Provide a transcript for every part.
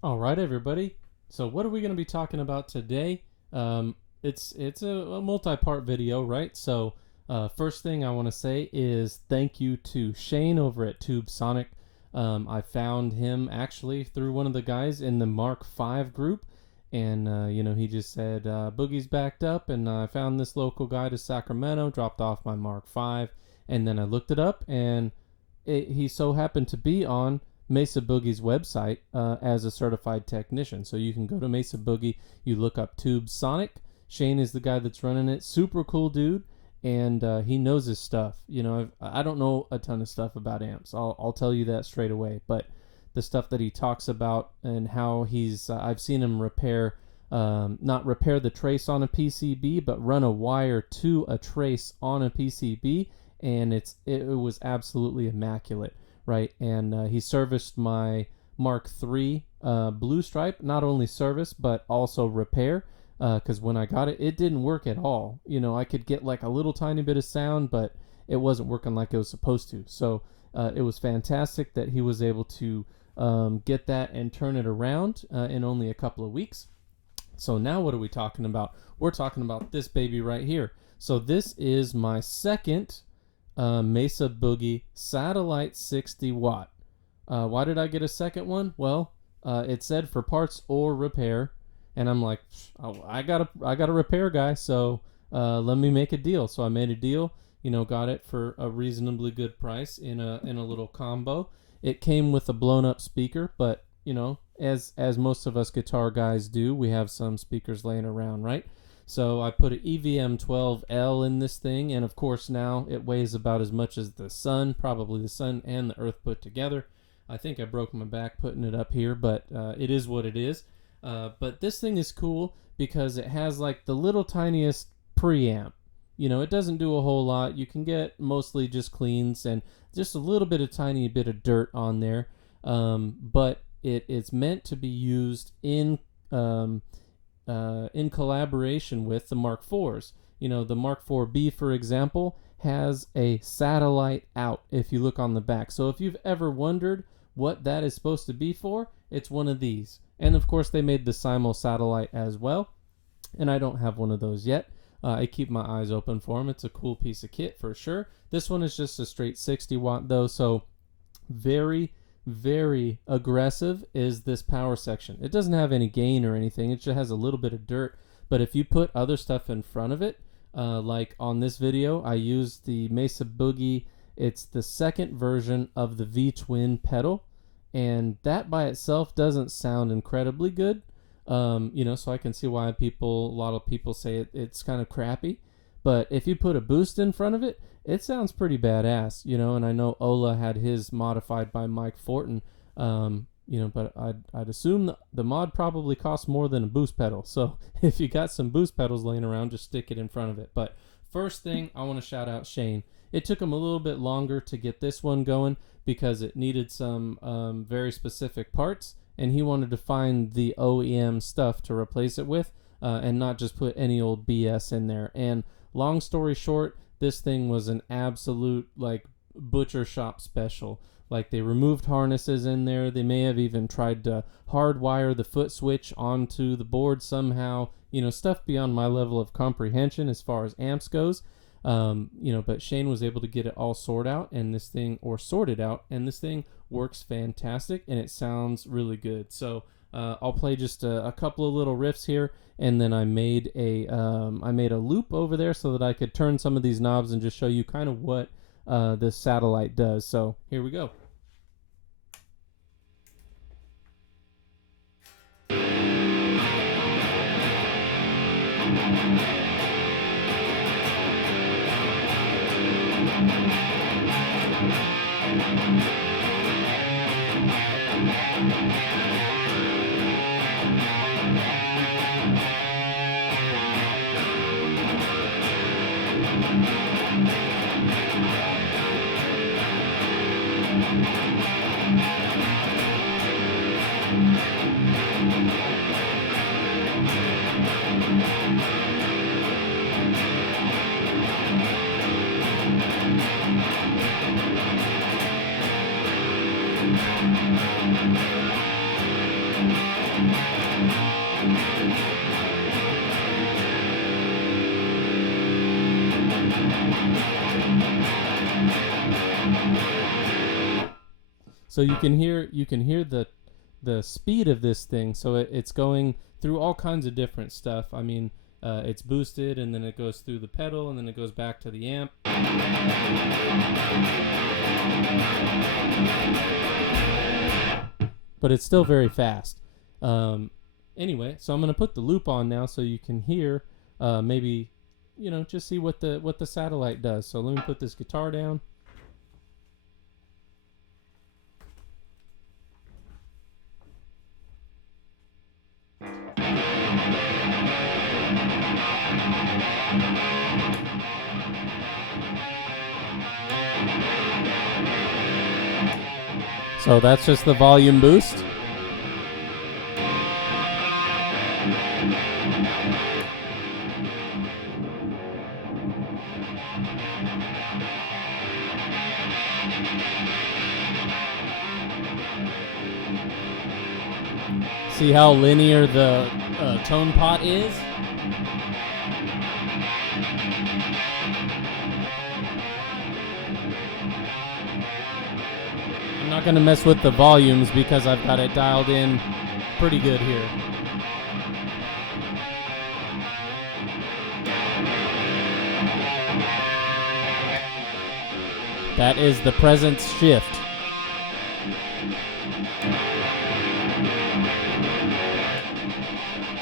All right, everybody. So, what are we going to be talking about today? It's a multi-part video, right? So, first thing I want to say is thank you to Shane over at TubeSonic. I found him actually through one of the guys in the Mark V group, and he just said Boogie's backed up, and I found this local guy to Sacramento, dropped off my Mark V, and then I looked it up, and he so happened to be on Mesa Boogie's website as a certified technician. So you can go to Mesa Boogie, you look up TubeSonic. Shane is the guy that's running it. Super cool dude, and he knows his stuff. I don't know a ton of stuff about amps. I'll tell you that straight away. But the stuff that he talks about and how I've seen him not repair the trace on a PCB, but run a wire to a trace on a PCB, and it was absolutely immaculate. Right, and he serviced my Mark III Blue Stripe, not only service but also repair, because when I got it, it didn't work at all. I could get like a little tiny bit of sound, but it wasn't working like it was supposed to. So it was fantastic that he was able to get that and turn it around in only a couple of weeks. So now what are we talking about? We're talking about this baby right here. So this is my second Mesa Boogie Satellite 60 watt. Why did I get a second one? Well, it said for parts or repair, and I'm like, I got a repair guy, so let me make a deal. So I made a deal. Got it for a reasonably good price in a little combo. It came with a blown up speaker, but as most of us guitar guys do, we have some speakers laying around, right? So I put an EVM12L in this thing, and of course now it weighs about as much as the sun, probably the sun and the earth put together. I think I broke my back putting it up here, but it is what it is. But this thing is cool because it has like the little tiniest preamp. It doesn't do a whole lot. You can get mostly just cleans and just a little bit of tiny bit of dirt on there. But it's meant to be used in collaboration with the Mark IVs. The Mark IV-B, for example, has a satellite out if you look on the back. So if you've ever wondered what that is supposed to be for, it's one of these. And of course they made the Simul satellite as well, and I don't have one of those yet. I keep my eyes open for them. It's a cool piece of kit for sure. This one is just a straight 60 watt though, so very aggressive is this power section. It doesn't have any gain or anything. It just has a little bit of dirt. But if you put other stuff in front of it, like on this video, I used the Mesa Boogie. It's the second version of the V-Twin pedal, and that by itself doesn't sound incredibly good. So I can see why a lot of people say it's kind of crappy. But if you put a boost in front of it, it sounds pretty badass, and I know Ola had his modified by Mike Fortin, but I'd assume the mod probably costs more than a boost pedal. So if you got some boost pedals laying around, just stick it in front of it. But first thing, I want to shout out Shane. It took him a little bit longer to get this one going because it needed some very specific parts, and he wanted to find the OEM stuff to replace it with, and not just put any old BS in there. And long story short, this thing was an absolute butcher shop special. Like, they removed harnesses in there. They may have even tried to hardwire the foot switch onto the board somehow. Stuff beyond my level of comprehension as far as amps goes. But Shane was able to get it all sorted out, and this thing works fantastic, and it sounds really good. So I'll play just a couple of little riffs here, and then I made a loop over there so that I could turn some of these knobs and just show you kind of what this satellite does. So here we go. So you can hear the speed of this thing. So it's going through all kinds of different stuff. I mean, it's boosted, and then it goes through the pedal, and then it goes back to the amp. But it's still very fast. Anyway, so I'm going to put the loop on now so you can hear, maybe, just see what the satellite does. So let me put this guitar down. So that's just the volume boost. See how linear the tone pot is? I'm not going to mess with the volumes because I've got it dialed in pretty good here. That is the presence shift.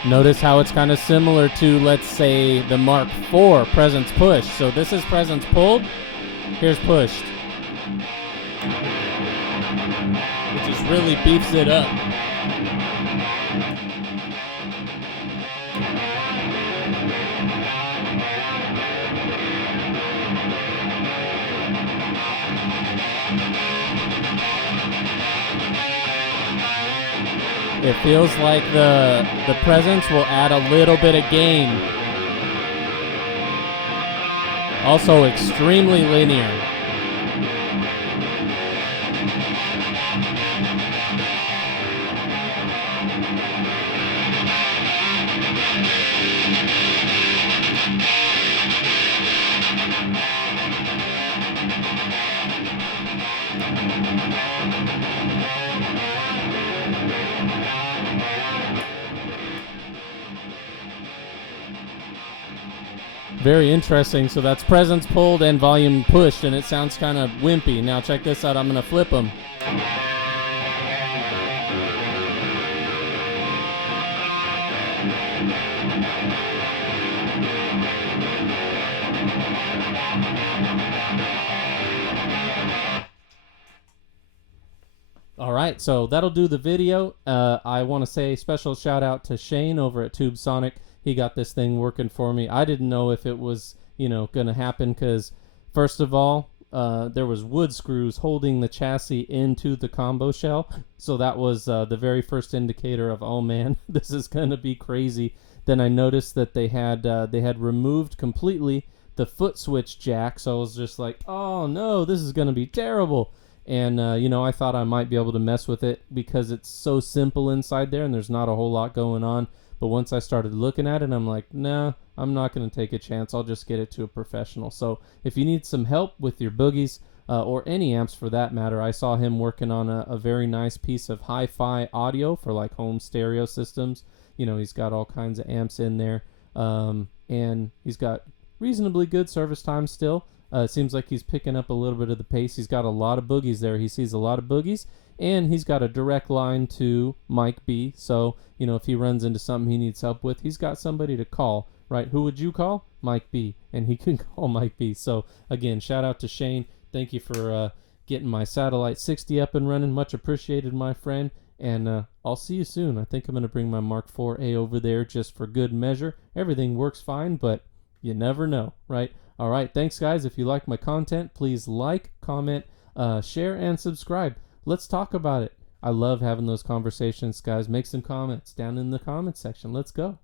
Notice how it's kind of similar to, let's say, the Mark IV presence push. So this is presence pulled, here's pushed. It just really beefs it up. It feels like the presence will add a little bit of gain. Also extremely linear. Very interesting. So that's presence pulled and volume pushed, and it sounds kind of wimpy. Now check this out. I'm going to flip them. All right, so that'll do the video. I want to say special shout out to Shane over at TubeSonic. He got this thing working for me. I didn't know if it was, going to happen because, first of all, there was wood screws holding the chassis into the combo shell. So that was the very first indicator of, oh man, this is going to be crazy. Then I noticed that they had removed completely the foot switch jack. So I was just like, oh no, this is going to be terrible. And, I thought I might be able to mess with it because it's so simple inside there and there's not a whole lot going on. But once I started looking at it, I'm like, nah, I'm not going to take a chance. I'll just get it to a professional. So if you need some help with your Boogies, or any amps for that matter, I saw him working on a very nice piece of hi-fi audio for like home stereo systems. He's got all kinds of amps in there. And he's got reasonably good service time still. It seems like he's picking up a little bit of the pace. He's got a lot of Boogies there. He sees a lot of Boogies. And he's got a direct line to Mike B. So, if he runs into something he needs help with, he's got somebody to call, right? Who would you call? Mike B. And he can call Mike B. So, again, shout out to Shane. Thank you for getting my Satellite 60 up and running. Much appreciated, my friend. And I'll see you soon. I think I'm going to bring my Mark IV-A over there just for good measure. Everything works fine, but you never know, right? All right, thanks, guys. If you like my content, please like, comment, share, and subscribe. Let's talk about it. I love having those conversations, guys. Make some comments down in the comments section. Let's go.